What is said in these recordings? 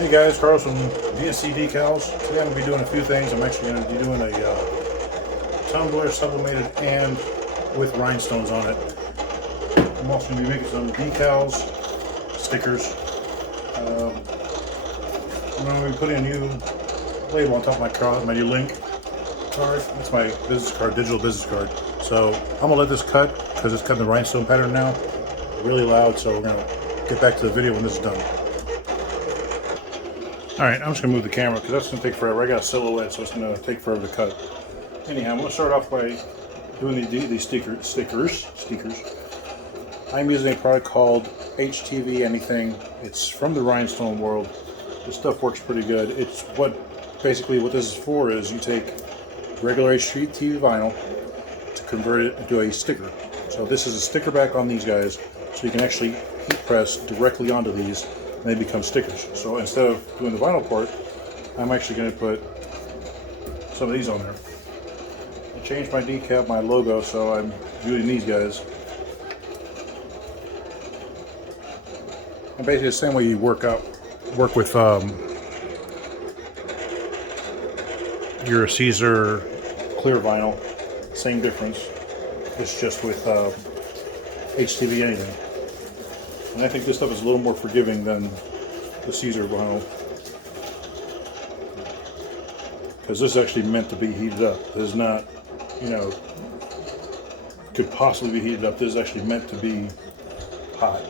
Hey guys, Carlos from DSC Decals. Today I'm going to be doing a few things. I'm actually going to be doing a Tumbler sublimated and with rhinestones on it. I'm also going to be making some decals, stickers. I'm going to be putting a new label on top of my card, my new link card. That's my business card, digital business card. So I'm going to let this cut because it's cutting the rhinestone pattern now. Really loud, so we're going to get back to the video when this is done. Alright, I'm just going to move the camera because that's going to take forever. I got a silhouette, so it's going to take forever to cut. Anyhow, I'm going to start off by doing these stickers. I'm using a product called HTV Anything. It's from the Rhinestone World. This stuff works pretty good. It's basically what this is for is you take regular HTV vinyl to convert it into a sticker. So this is a sticker back on these guys, so you can actually heat press directly onto these and they become stickers. So instead of doing the vinyl part, I'm actually going to put some of these on there. I changed my decal, my logo, so I'm using these guys. And basically the same way you work with your Caesar clear vinyl, same difference. It's just with HTV Anything. And I think this stuff is a little more forgiving than the Caesar vinyl. Because this is actually meant to be heated up. This is not, could possibly be heated up. This is actually meant to be hot.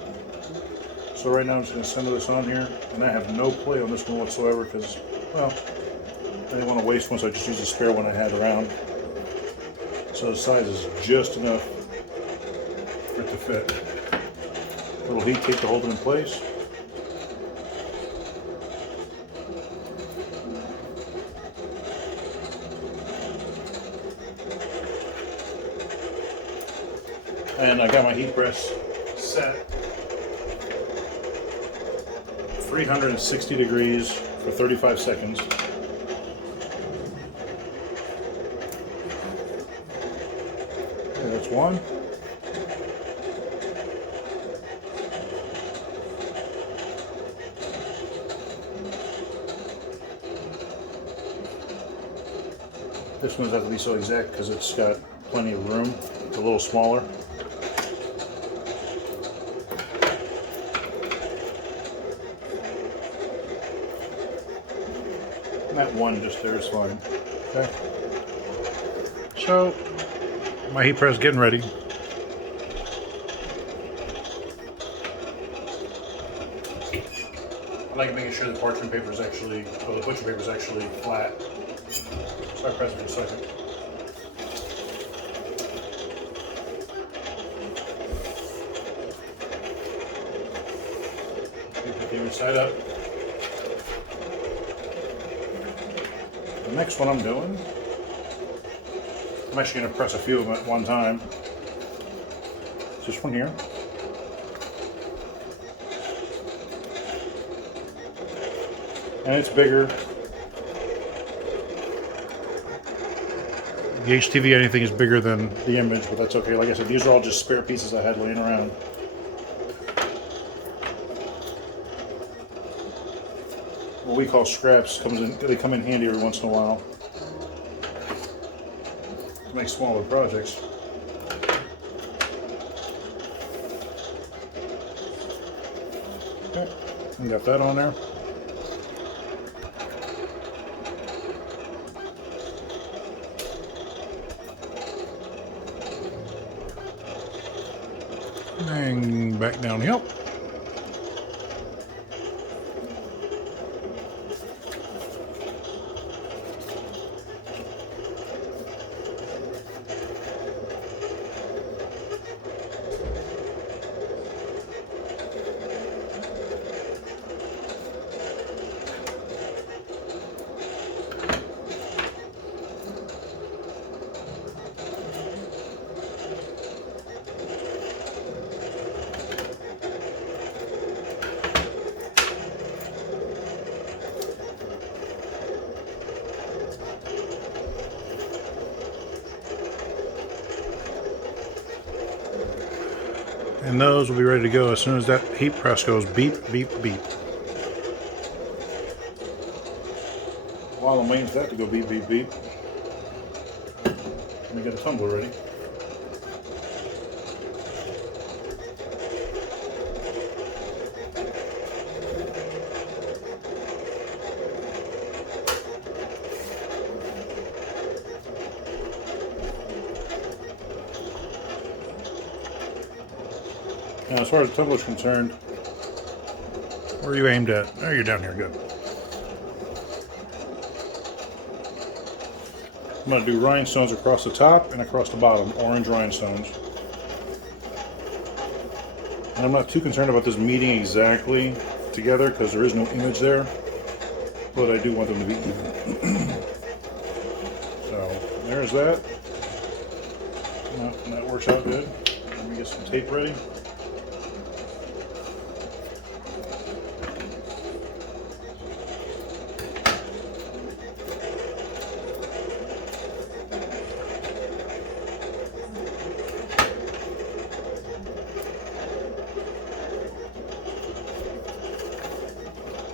So right now I'm just going to center this on here. And I have no play on this one whatsoever because, well, I didn't want to waste one, so I just used the spare one I had around. So the size is just enough for it to fit. A little heat tape to hold it in place. And I got my heat press set 360 degrees for 35 seconds. Okay, that's one. This one doesn't have to be so exact because it's got plenty of room. It's a little smaller. And that one just there is fine. Okay. So my heat press getting ready. I like making sure the parchment paper is actually, or the butcher paper is actually flat. So I press it for a second. Put the other side up. The next one I'm doing, I'm actually going to press a few of them at one time. It's this one here. And it's bigger. The HTV Anything is bigger than the image, but that's okay. Like I said, these are all just spare pieces I had laying around. What we call scraps they come in handy every once in a while to make smaller projects. Okay, we got that on there. And back downhill. And those will be ready to go as soon as that heat press goes beep, beep, beep. While I'm waiting for that to go beep, beep, beep, let me get a tumbler ready. Now, as far as the tumbler is concerned, where are you aimed at? Oh, you're down here, good. I'm going to do rhinestones across the top and across the bottom, orange rhinestones. And I'm not too concerned about this meeting exactly together because there is no image there, but I do want them to be even. So, there's that. And that works out good. Let me get some tape ready.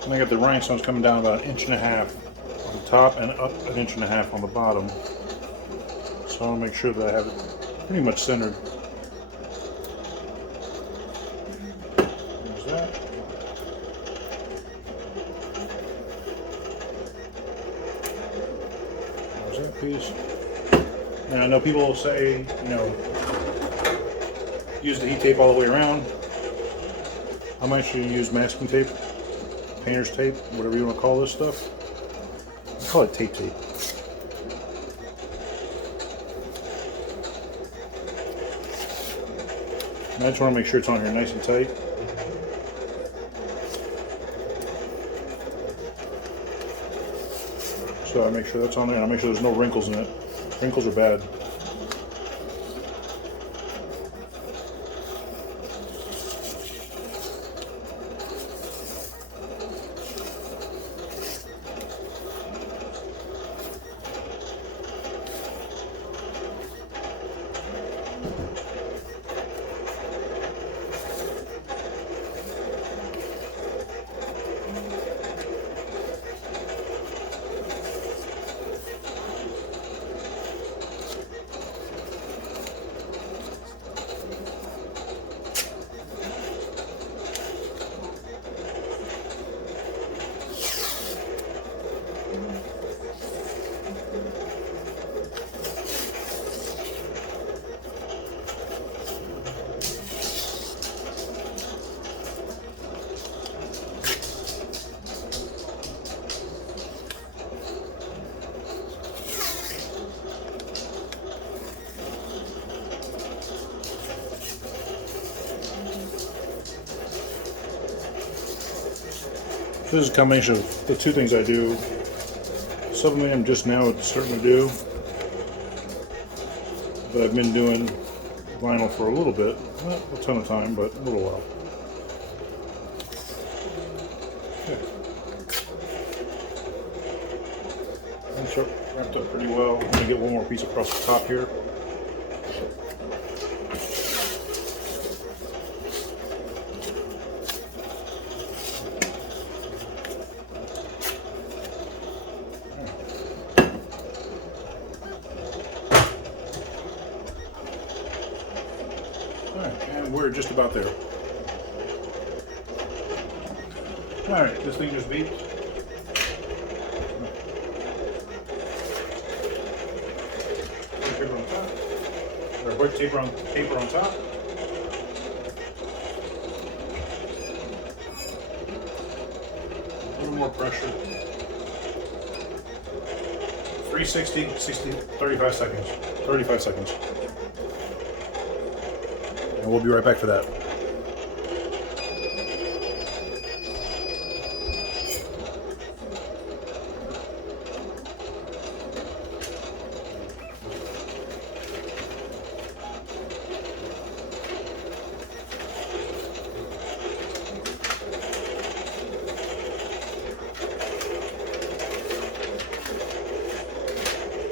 And I got the rhinestones coming down about 1.5 inches on the top and up 1.5 inches on the bottom. So I want to make sure that I have it pretty much centered. There's that. There's that piece. Now I know people will say, you know, use the heat tape all the way around. I'm actually use masking tape. Painter's tape, whatever you want to call this stuff. I call it tape. And I just want to make sure it's on here nice and tight. So I make sure that's on there, and I make sure there's no wrinkles in it. Wrinkles are bad. This is a combination of the two things I do. Sublimation I'm just now starting to do, but I've been doing vinyl for a little bit, not a ton of time, but a little while. Okay. That's wrapped up pretty well. I'm gonna get one more piece across the top here. And we're just about there. Alright, this thing just beeped. Paper on top. Or white paper on top. A little more pressure. 360, 35 seconds. 35 seconds. And we'll be right back for that.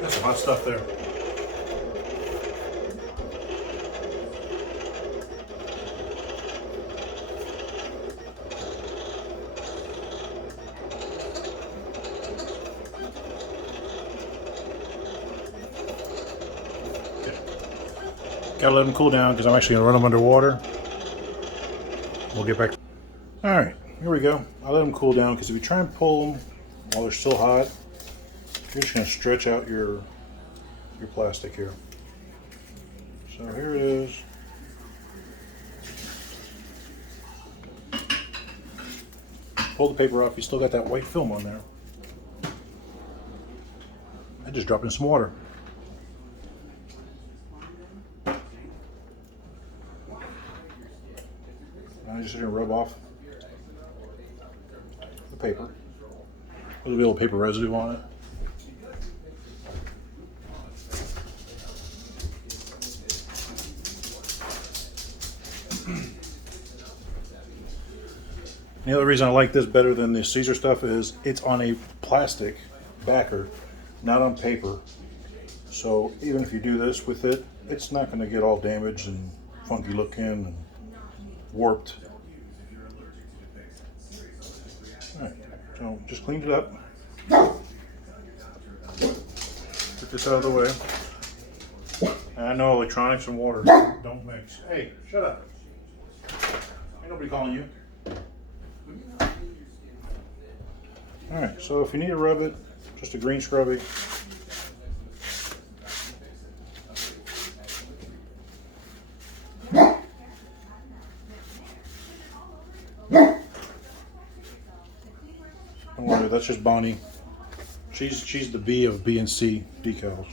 That's some hot stuff there. Gotta let them cool down because I'm actually gonna run them underwater. We'll get back. All right, here we go. I let them cool down because if you try and pull them while they're still hot, you're just gonna stretch out your plastic here. So here it is. Pull the paper off, you still got that white film on there. I just dropped in some water. I just gonna rub off the paper. There'll be a little paper residue on it. The other reason I like this better than the Caesar stuff is it's on a plastic backer, not on paper. So even if you do this with it, it's not going to get all damaged and funky looking and warped. Alright, so just cleaned it up. Get this out of the way. I know electronics and water don't mix. Hey, shut up. Ain't nobody calling you. Alright, so if you need to rub it, just a green scrubby. Don't worry, that's just Bonnie. She's the B of B and C decals.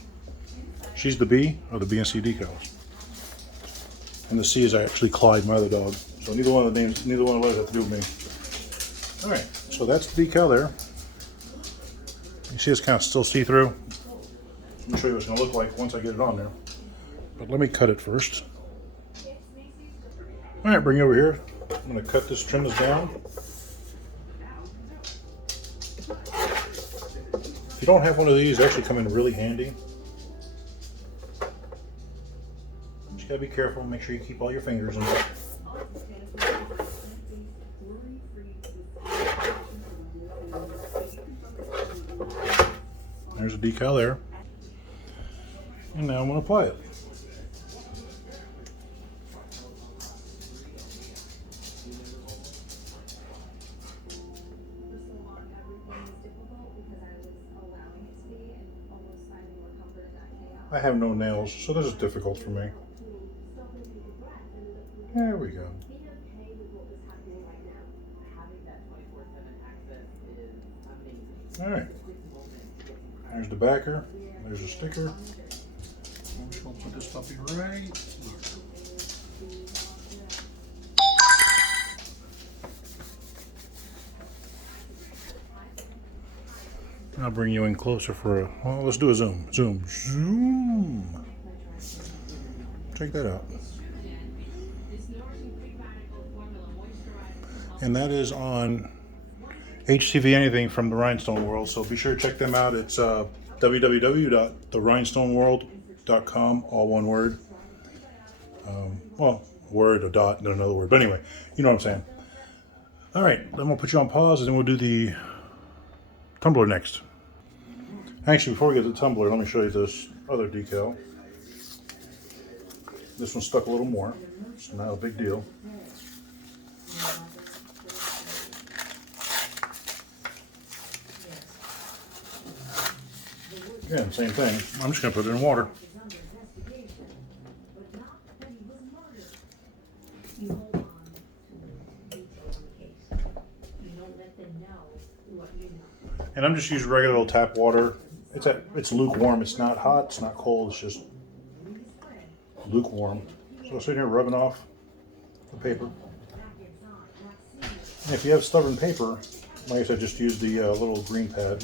She's the B of the B and C decals. And the C is actually Clyde, my other dog. So neither one of the names, neither one of those have to do with me. Alright, so that's the decal there. You see it's kind of still see-through. Let me show you what it's going to look like once I get it on there. But let me cut it first. Alright, bring it over here. I'm going to cut this, trim this down. If you don't have one of these, they actually come in really handy. Just got to be careful, make sure you keep all your fingers in there. There's a decal there. And now I'm going to apply it. I have no nails, so this is difficult for me. There we go. Alright. There's the backer. There's a sticker. I'm just going to put this puppy right here. I'll bring you in closer for a, well, let's do a zoom. Zoom. Zoom. Check that out. And that is on HTV Anything from the Rhinestone World. So be sure to check them out. It's www.therhinestoneworld.com, all one word. Well, word, a dot, and another word. But anyway, you know what I'm saying. All right, then we'll put you on pause, and then we'll do the Tumbler next. Actually, before we get to the Tumbler, let me show you this other decal. This one stuck a little more. It's not a big deal. Again, same thing. I'm just going to put it in water. And I'm just using regular old tap water. It's lukewarm. It's not hot. It's not cold. It's just lukewarm. So I'm sitting here rubbing off the paper. And if you have stubborn paper, like I said, just use the little green pad.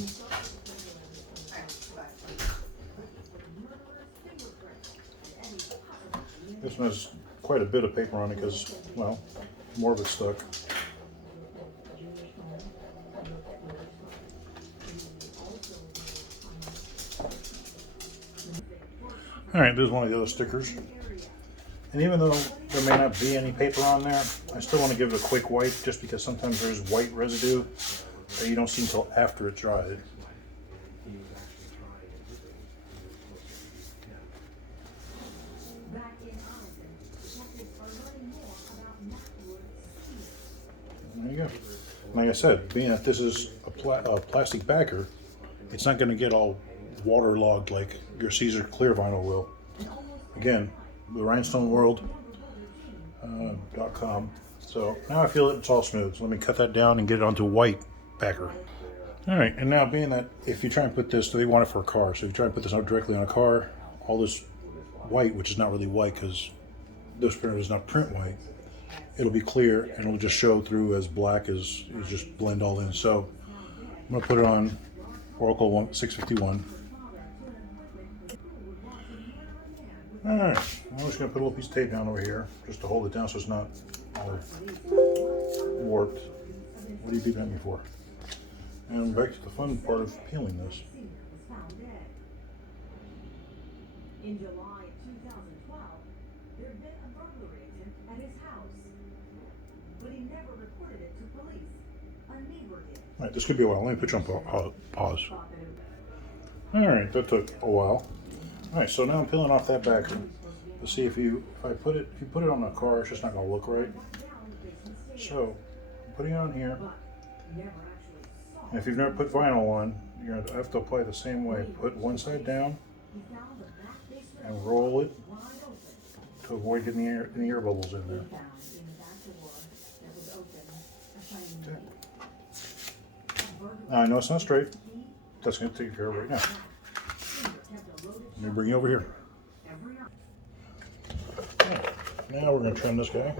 This one has quite a bit of paper on it because, well, more of it stuck. Alright, there's one of the other stickers. And even though there may not be any paper on there, I still want to give it a quick wipe just because sometimes there's white residue that you don't see until after it's dried. like I said, being that this is a plastic backer, it's not going to get all waterlogged like your Caesar clear vinyl will. Again, the Rhinestone World .com. So now I feel it's all smooth. So let me cut that down and get it onto white backer. All right, and now being that if you try and put this, they want it for a car. So if you try and put this out directly on a car, all this white, which is not really white because this printer does not print white, it'll be clear and it'll just show through as black as it just blend all in. So I'm gonna put it on Oracle 651. All right, I'm just gonna put a little piece of tape down over here just to hold it down so it's not all warped. What are you beeping at me for? And back to the fun part of peeling this. In July 2012, there had been a burglary attempt at his house, but he never reported it to police. A neighbor did. All right, this could be a while. Let me put you on pause. All right, that took a while. All right, so now I'm peeling off that backer. Let's see if you put it on a car, it's just not gonna look right. So I'm putting it on here. And if you've never put vinyl on, you're gonna have to apply it the same way. Put one side down and roll it to avoid getting any air bubbles in there. Okay. Now I know it's not straight. That's gonna take care of it right now. Let me bring you over here. Okay. Now we're gonna trim this guy.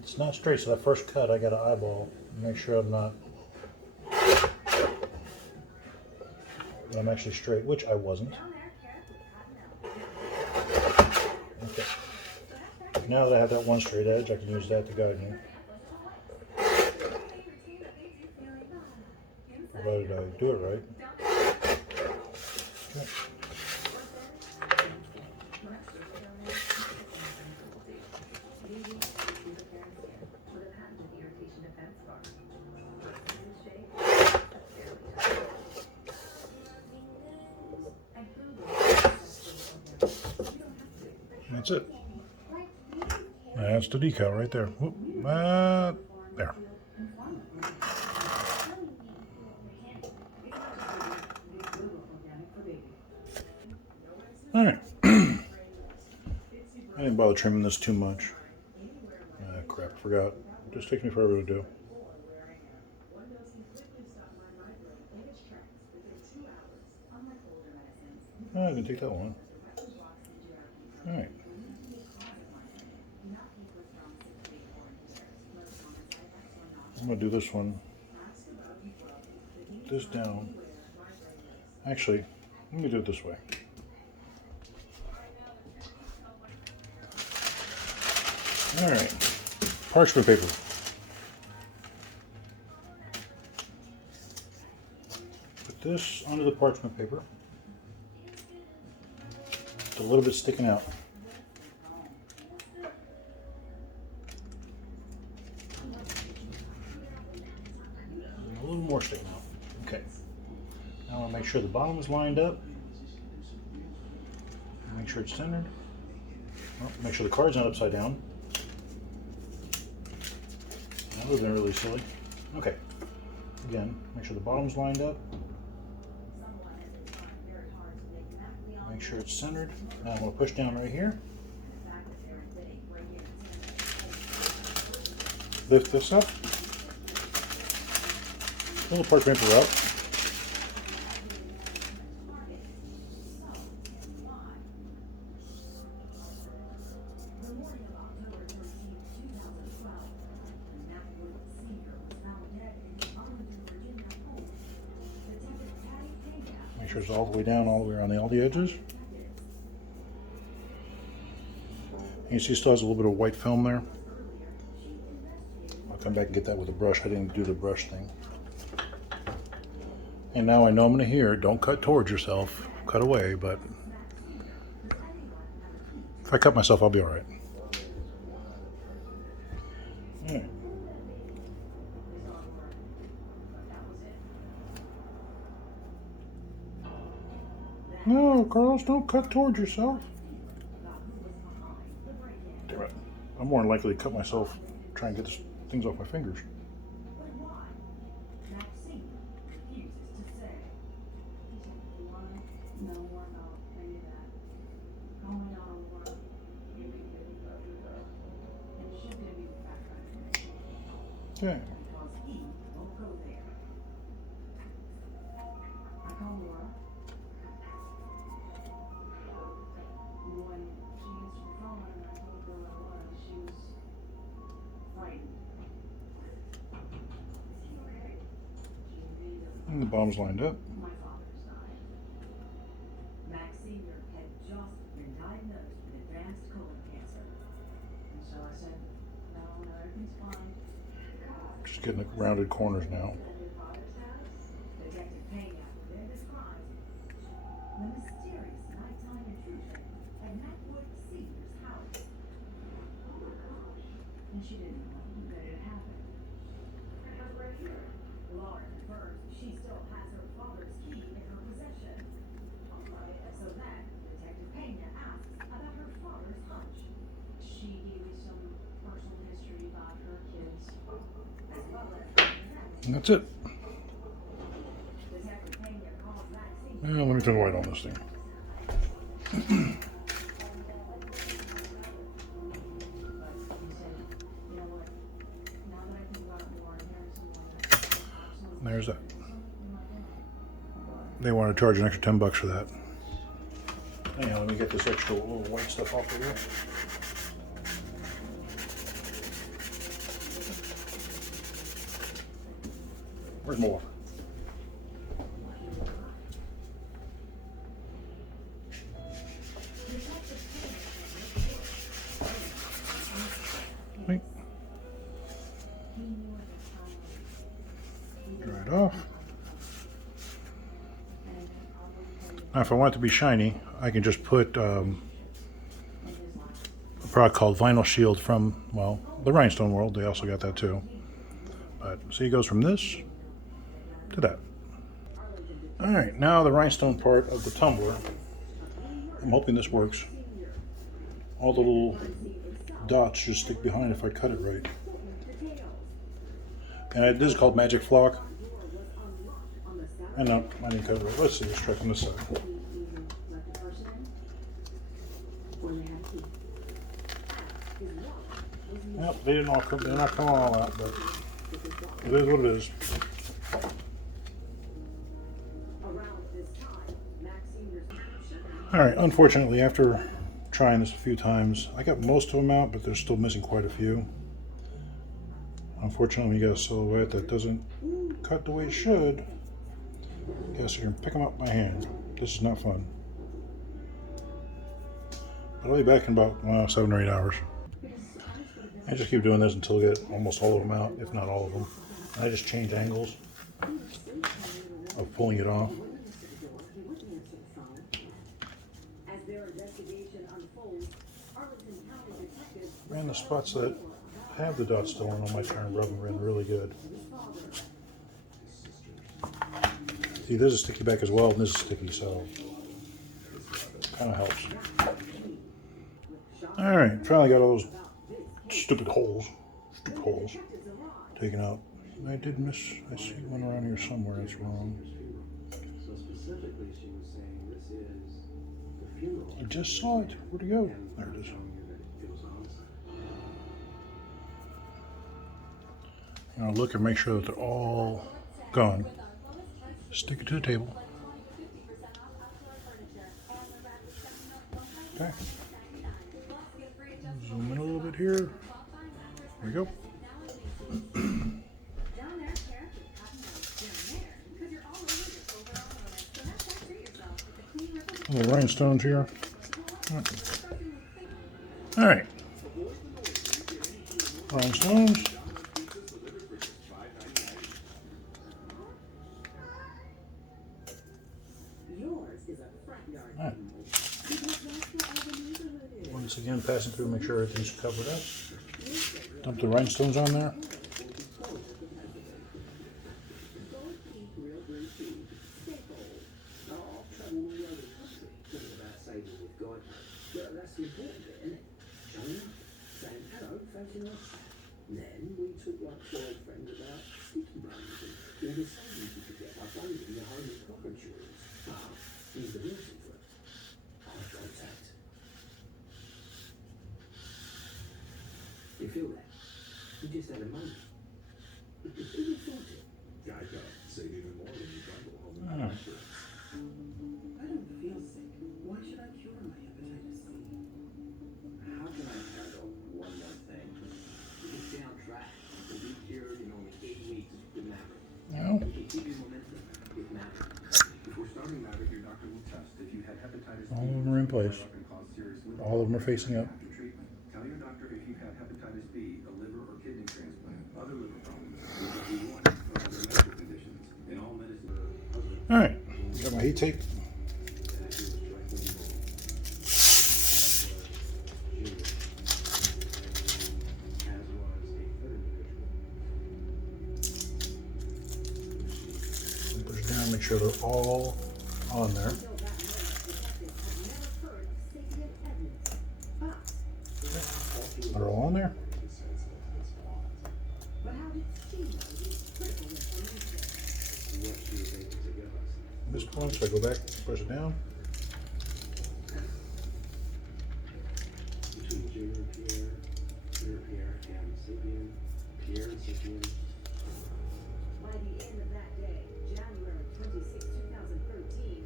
It's not straight, so that first cut I got to eyeball and make sure I'm actually straight, which I wasn't. Okay. Now that I have that one straight edge, I can use that to guide me. Provided I do it right. Okay. That's it. That's the decal right there. Whoop, there. All right. I didn't bother trimming this too much. Crap, I forgot. It just takes me forever to do. I didn't take that one. All right. I'm gonna do this one. This down. Actually, let me do it this way. All right. Parchment paper. Put this onto the parchment paper. It's a little bit sticking out. A little more sticking out. Okay. Now I'll make sure the bottom is lined up. Make sure it's centered. Well, make sure the card's not upside down. That would have been really silly. Okay. Again, make sure the bottom's lined up. Make sure it's centered. Now I'm going to push down right here. Lift this up. Pull the parchment paper out. Make sure it's all the way down, all the way around all the edges. You see it still has a little bit of white film there. I'll come back and get that with a brush. I didn't do the brush thing. And now I know I'm going to hear, don't cut towards yourself, cut away, but if I cut myself, I'll be all right. All right. No, Carlos, don't cut towards yourself. Damn it. I'm more than likely to cut myself trying to get things off my fingers. But why? Maxine refuses to say. You want to know more about any of that going on work, you can get in touch with her. And she'll give you the background information. Okay. Because he won't go there. I called Laura. When she answered the phone and I told her what it was, she was frightened. Is he okay? She agreed And the bomb's lined up. my father's died. Max Sr. had just been diagnosed with advanced colon cancer. And so I said, no, everything's fine. Just getting the rounded corners now. At your father's house, Detective Pena then describes the mysterious nighttime intrusion at Macwood Sr.'s house. And she didn't know that it happened. Right here. Laura confirms she still has her father's key in her possession. So then, Detective Pena asks about her father's hunch, She gave me some personal history about her kids. as well as And that's it. Detective Pena calls Maxine. Well, let me turn the light on this thing. But he said, you know what, now that I think about it more, and hearing someone absolutely There's that. in my brain. They want to charge an extra $10 for that. Anyhow, let me get this extra little white stuff off of here. Where's more? Wait. Dry it off. Now, if I want it to be shiny, I can just put a product called Vinyl Shield from, well, the Rhinestone World. They also got that too. But see, it goes from this to that. All right, now the rhinestone part of the tumbler. I'm hoping this works. All the little dots just stick behind if I cut it right. And this is called Magic Flock. And no, I didn't cut it right. Let's see, let's try from this side. Yep, they didn't all come, they're not coming all out, but it is what it is. Alright, unfortunately, after trying this a few times, I got most of them out, but they're still missing quite a few. Unfortunately, when you got a silhouette that doesn't cut the way it should, I guess you're going to pick them up by hand. This is not fun. But I'll be back in about 7 or 8 hours. I just keep doing this until I get almost all of them out, if not all of them. I just change angles of pulling it off. And the spots that have the dots still on them, I try and rub them in really good. See, this is sticky back as well, and this is sticky, so kind of helps. All right, finally got all those stupid holes taken out. I did miss. I see one around here somewhere that's wrong. I just saw it. Where'd it go? There it is. You know, look and make sure that they're all gone. Stick it to the table. Okay. Zoom in a little bit here. There we go. Little rhinestones here. All right. Rhinestones. All right. Once again, passing through, make sure everything's covered up. Dump the rhinestones on there. took like 12 friends about sticky buns and all the songs you could get by bundling your home and pocket jewels. Ah, here's the real secret. Eye contact. You feel that? You just had a moment. Who thought it? Geico, save even more when you bundle home and Oh. insurance. I don't feel sick. Why should I cure my hepatitis C? How can I handle one more thing? You can stay on track. You'll be cured in only 8 weeks with Maverick. No. You can keep your momentum with Maverick. Before starting Maverick, your doctor will test if you had hepatitis All B. of them are in place. That can cause serious liver All of them are problems facing up. after treatment. Tell your doctor if you've had hepatitis B, a liver or kidney transplant, other liver problems, HTV or other medical conditions. In all medicine, All right. Got my heat tape. Push down, make sure they're all on there. Until that moment, detectives had never heard of sapient evidence. But They're all on there. how did she know this critical information? At this point, so I go back, push it down. Between Junior Pierre, and Sapien, Pierre and Sapien. By the end of that day, January 26, 2013,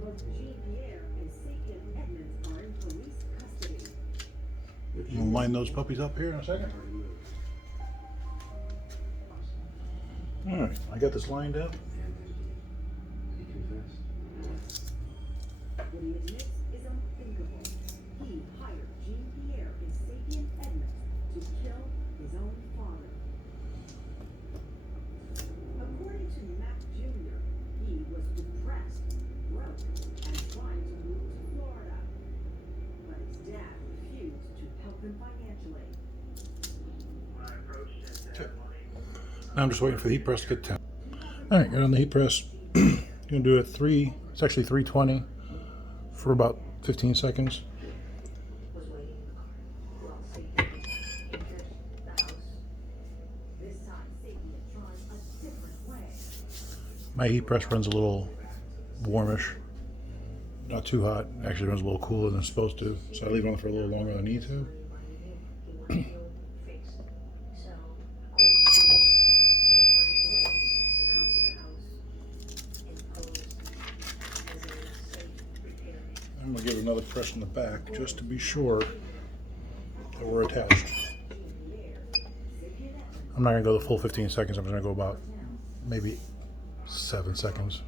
both Jean-Pierre and Sapien Edmonds are in police custody. We'll line those puppies up here in a second. All right, I got this lined up. He confessed. What he admits is unthinkable. He hired Jean-Pierre and Sapien Edmonds to kill his own father. According to Mac Jr., he was depressed, broke, and trying to move to Florida. But his dad refused to help him financially. Now I'm just waiting for the heat press to get down. All right, got on the heat press. Gonna do it it's actually 320 for about 15 seconds. Was waiting in the car while Sapien entered the house. This time, Sapien tried a different way. My heat press runs a little warmish, not too hot. Actually runs a little cooler than it's supposed to, so I leave it on for a little longer than I need to. I'm gonna give it another press in the back just to be sure that we're attached. I'm not gonna go the full 15 seconds. I'm just gonna go about maybe 7 seconds.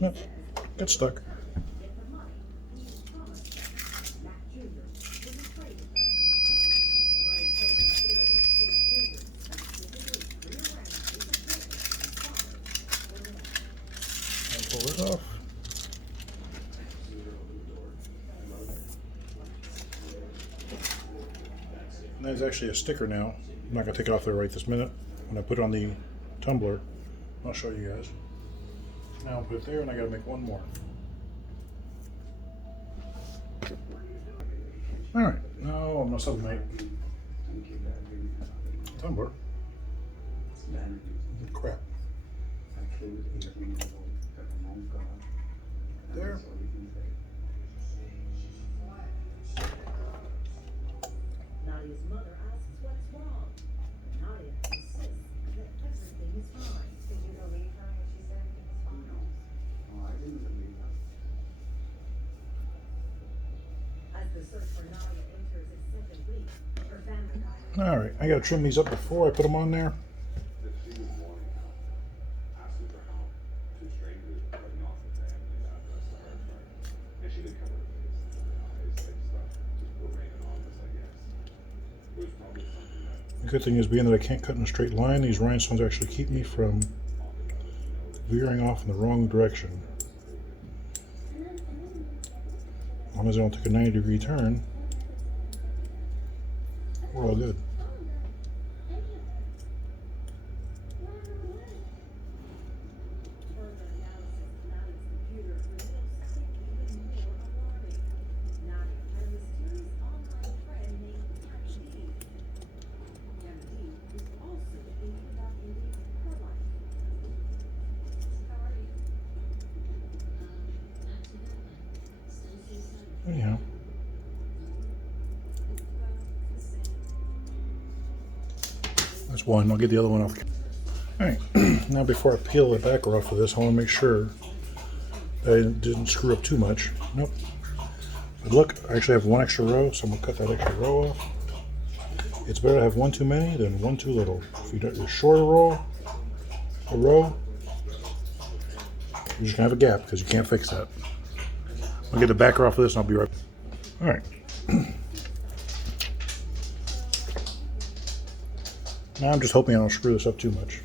Yep, get stuck. Pull this off. And there's actually a sticker now. I'm not gonna take it off there right this minute. When I put it on the tumbler, I'll show you guys. Now I'll put it there, and I gotta make one more. All right, now I'm gonna sublimate. Tumbler. Crap. There. Nadia's mother asks what's wrong. Nadia insists that everything is fine. Did you believe her when she said everything was fine? No, I didn't believe that. As the search for Nadia enters its second week, her family All right, I gotta trim these up before I put them on there. If she was wanting help, asking for help to strangers, but not the family, that's the hard part. And she did cover her face and her eyes type stuff, just put rain on us, I guess. It was probably something that The good thing is, being that I can't cut in a straight line, these rhinestones actually keep me from veering off in the wrong direction. As long as I don't take a 90-degree turn, we're all good. further analysis of Nadia's computer reveals something even more alarming. Nadia had a mysterious online one. I'll get the other one off. Alright, now before I peel the back off of this, I want to make sure that I didn't screw up too much. Nope. But look, I actually have one extra row, so I'm going to cut that extra row off. It's better to have one too many than one too little. If you don't short a row, you're just going to have a gap because you can't fix that. I'll get the backer off of this and I'll be right back. Alright. Now I'm just hoping I don't screw this up too much.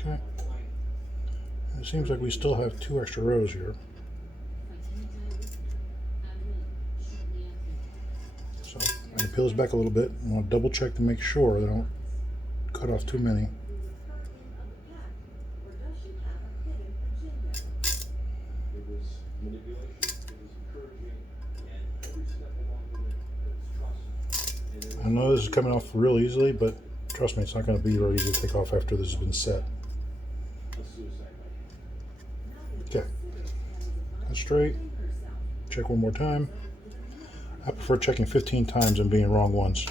Okay. It seems like we still have 2 extra rows here. So I'm going to peel this back a little bit. I want to double check to make sure that I don't cut off too many. I know this is coming off real easily, but trust me, it's not going to be very easy to take off after this has been set. Okay, that's straight. Check one more time. I prefer checking 15 times and being wrong once.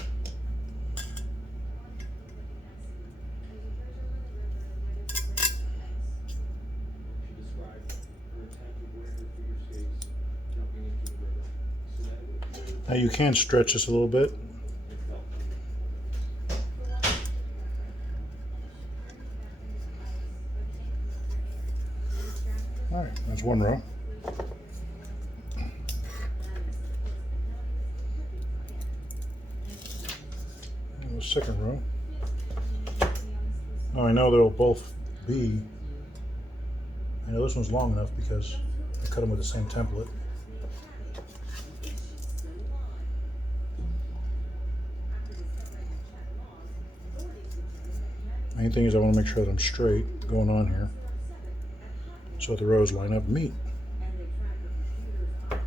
Now you can stretch this a little bit. Alright, that's one row. And the second row. Now I know they'll both be, I know this one's long enough because I cut them with the same template. Main thing is I want to make sure that I'm straight going on here, so the rows line up and meet. I'm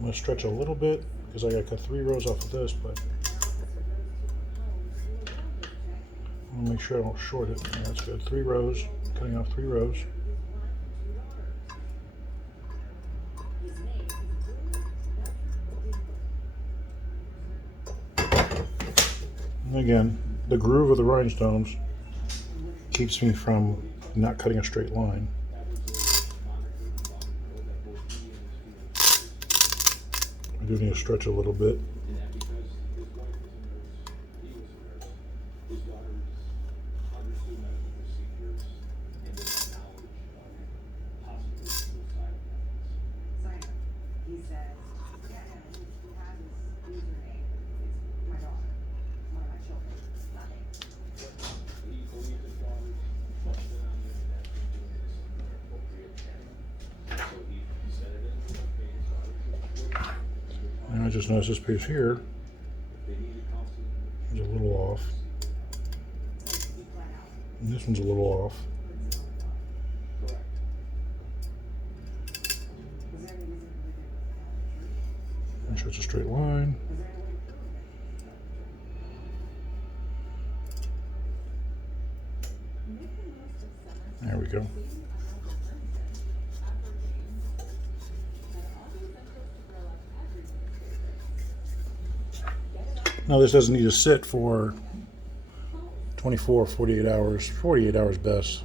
going to stretch a little bit because I got to cut 3 rows off of this, but I want to make sure I don't short it. Yeah, that's good. 3 rows, cutting off 3 rows. And again, the groove of the rhinestones keeps me from not cutting a straight line. I do need to stretch a little bit. And I just noticed this piece here is a little off. And this one's a little off. Make sure it's a straight line. There we go. Now this doesn't need to sit for 24 or 48 hours, 48 hours best,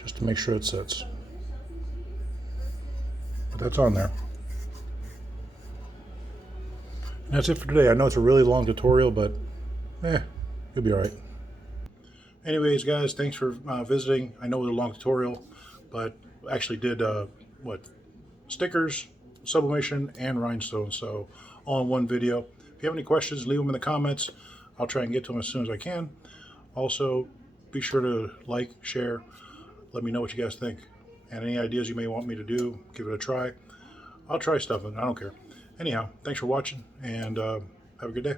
just to make sure it sits. But that's on there. And that's it for today. I know it's a really long tutorial, but you'll be alright. Anyways, guys, thanks for visiting. I know it was a long tutorial, but actually did stickers, sublimation, and rhinestones, so all in one video. If you have any questions, leave them in the comments. I'll try and get to them as soon as I can. Also, be sure to like, share, let me know what you guys think. And any ideas you may want me to do, give it a try. I'll try stuff, and I don't care. Anyhow, thanks for watching, and have a good day.